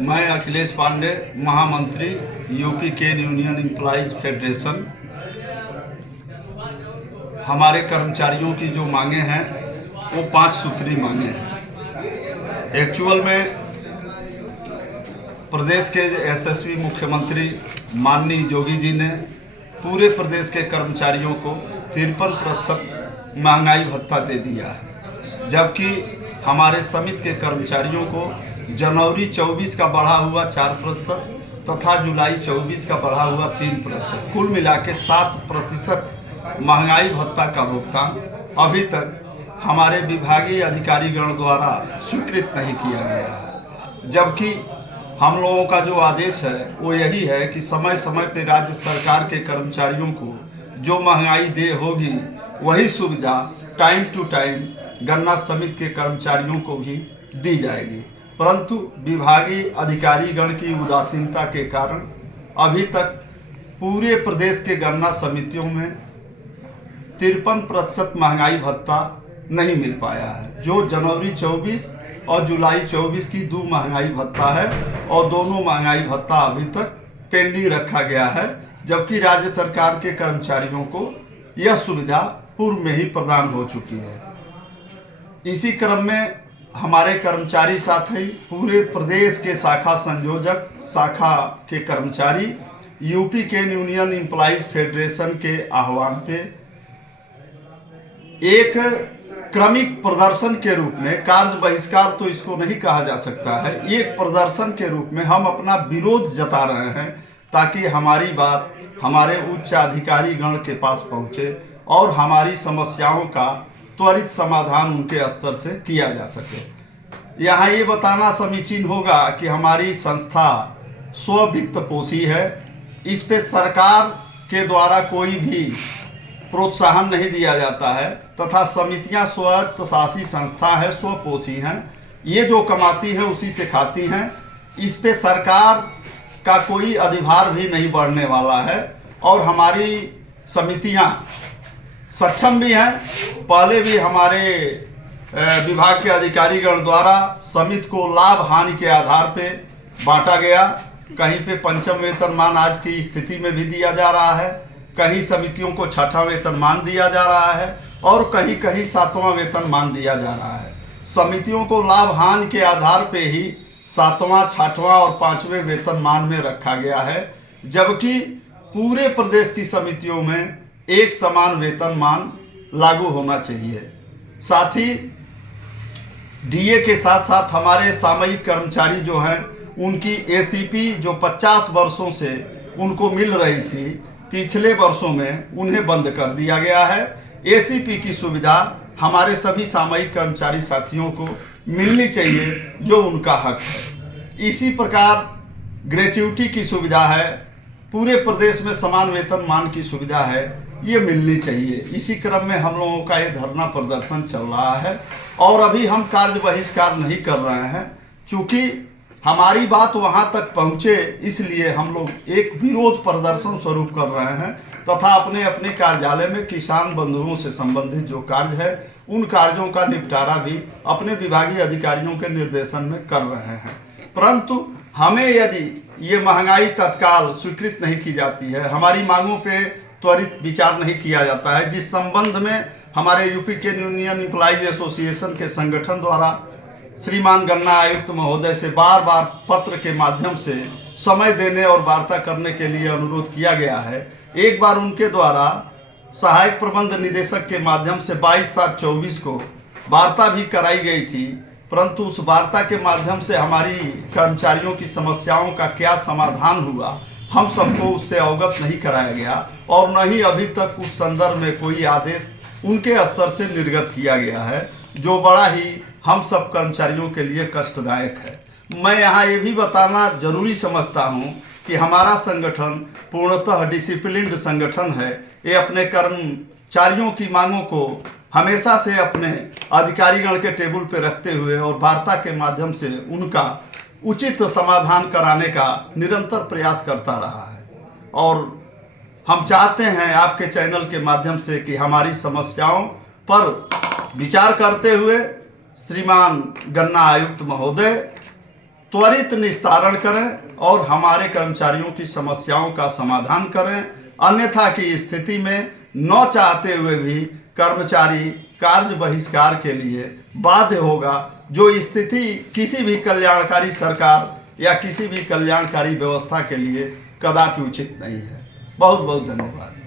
मैं अखिलेश पांडे, महामंत्री यूपी केन union employees federation. हमारे कर्मचारियों की जो मांगे हैं वो 5 सूत्री मांगे हैं। एक्चुअल में प्रदेश के यशस्वी मुख्यमंत्री माननीय योगी जी ने पूरे प्रदेश के कर्मचारियों को 53% महंगाई भत्ता दे दिया है, जबकि हमारे समिति के कर्मचारियों को जनवरी 24 का बढ़ा हुआ 4% तथा जुलाई 24 का बढ़ा हुआ 3%, कुल मिला के 7% महंगाई भत्ता का भुगतान अभी तक हमारे विभागीय अधिकारीगण द्वारा स्वीकृत नहीं किया गया है। जबकि हम लोगों का जो आदेश है वो यही है कि समय समय पर राज्य सरकार के कर्मचारियों को जो महंगाई देय होगी वही सुविधा टाइम टू टाइम गन्ना समिति के कर्मचारियों को भी दी जाएगी। परंतु विभागीय अधिकारीगण की उदासीनता के कारण अभी तक पूरे प्रदेश के गन्ना समितियों में 53% महंगाई भत्ता नहीं मिल पाया है, जो जनवरी 24 और जुलाई 24 की 2 महंगाई भत्ता है और दोनों महंगाई भत्ता अभी तक पेंडिंग रखा गया है, जबकि राज्य सरकार के कर्मचारियों को यह सुविधा पूर्व में ही प्रदान हो चुकी है। इसी क्रम में हमारे कर्मचारी साथी पूरे प्रदेश के शाखा संयोजक, शाखा के कर्मचारी यूपी केन यूनियन एम्प्लॉइज फेडरेशन के आह्वान पे एक क्रमिक प्रदर्शन के रूप में, कार्य बहिष्कार तो इसको नहीं कहा जा सकता है, एक प्रदर्शन के रूप में हम अपना विरोध जता रहे हैं ताकि हमारी बात हमारे उच्च अधिकारी गण के पास पहुंचे और हमारी समस्याओं का त्वरित समाधान उनके स्तर से किया जा सके। यहाँ ये बताना समीचीन होगा कि हमारी संस्था स्ववित्त पोषी है, इस पे सरकार के द्वारा कोई भी प्रोत्साहन नहीं दिया जाता है तथा समितियां स्वायत्त शासी संस्था है, स्वपोषी हैं। ये जो कमाती है उसी से खाती हैं। इस पे सरकार का कोई अधिभार भी नहीं बढ़ने वाला है और हमारी समितियां सक्षम भी हैं। पहले भी हमारे विभाग के अधिकारीगण द्वारा समिति को लाभ हानि के आधार पे बांटा गया। कहीं पे 5वां वेतनमान आज की स्थिति में भी दिया जा रहा है, कहीं समितियों को 6वां वेतनमान दिया जा रहा है और कहीं कहीं 7वां वेतनमान दिया जा रहा है। समितियों को लाभ हानि के आधार पे ही 7वां, 6वां और 5वें वेतनमान में रखा गया है, जबकि पूरे प्रदेश की समितियों में एक समान वेतनमान लागू होना चाहिए। साथ ही डीए के साथ साथ हमारे सामयिक कर्मचारी जो हैं उनकी एसीपी जो 50 वर्षों से उनको मिल रही थी, पिछले वर्षों में उन्हें बंद कर दिया गया है। एसीपी की सुविधा हमारे सभी सामयिक कर्मचारी साथियों को मिलनी चाहिए जो उनका हक है। इसी प्रकार ग्रेच्युटी की सुविधा है, पूरे प्रदेश में समान वेतनमान की सुविधा है, ये मिलनी चाहिए। इसी क्रम में हम लोगों का ये धरना प्रदर्शन चल रहा है और अभी हम कार्य बहिष्कार नहीं कर रहे हैं, चूँकि हमारी बात वहां तक पहुंचे इसलिए हम लोग एक विरोध प्रदर्शन स्वरूप कर रहे हैं तथा अपने अपने कार्यालय में किसान बंधुओं से संबंधित जो कार्य है उन कार्यों का निपटारा भी अपने विभागीय अधिकारियों के निर्देशन में कर रहे हैं। परंतु हमें यदि ये महंगाई तत्काल स्वीकृत नहीं की जाती है, हमारी मांगों पे त्वरित विचार नहीं किया जाता है, जिस संबंध में हमारे यूपी केन यूनियन एम्प्लॉइज एसोसिएशन के संगठन द्वारा श्रीमान गन्ना आयुक्त महोदय से बार बार पत्र के माध्यम से समय देने और वार्ता करने के लिए अनुरोध किया गया है। एक बार उनके द्वारा सहायक प्रबंध निदेशक के माध्यम से 22/7/24 को वार्ता भी कराई गई थी, परंतु उस वार्ता के माध्यम से हमारी कर्मचारियों की समस्याओं का क्या समाधान हुआ हम सबको उससे अवगत नहीं कराया गया और न ही अभी तक उस संदर्भ में कोई आदेश उनके स्तर से निर्गत किया गया है, जो बड़ा ही हम सब कर्मचारियों के लिए कष्टदायक है। मैं यहाँ ये भी बताना जरूरी समझता हूँ कि हमारा संगठन पूर्णतः डिसिप्लिन्ड संगठन है। ये अपने कर्मचारियों की मांगों को हमेशा से अपने अधिकारीगण के टेबल पर रखते हुए और वार्ता के माध्यम से उनका उचित समाधान कराने का निरंतर प्रयास करता रहा है और हम चाहते हैं आपके चैनल के माध्यम से कि हमारी समस्याओं पर विचार करते हुए श्रीमान गन्ना आयुक्त महोदय त्वरित निस्तारण करें और हमारे कर्मचारियों की समस्याओं का समाधान करें। अन्यथा की स्थिति में न चाहते हुए भी कर्मचारी कार्य बहिष्कार के लिए बाध्य होगा, जो स्थिति किसी भी कल्याणकारी सरकार या किसी भी कल्याणकारी व्यवस्था के लिए कदापि उचित नहीं है। बहुत बहुत धन्यवाद।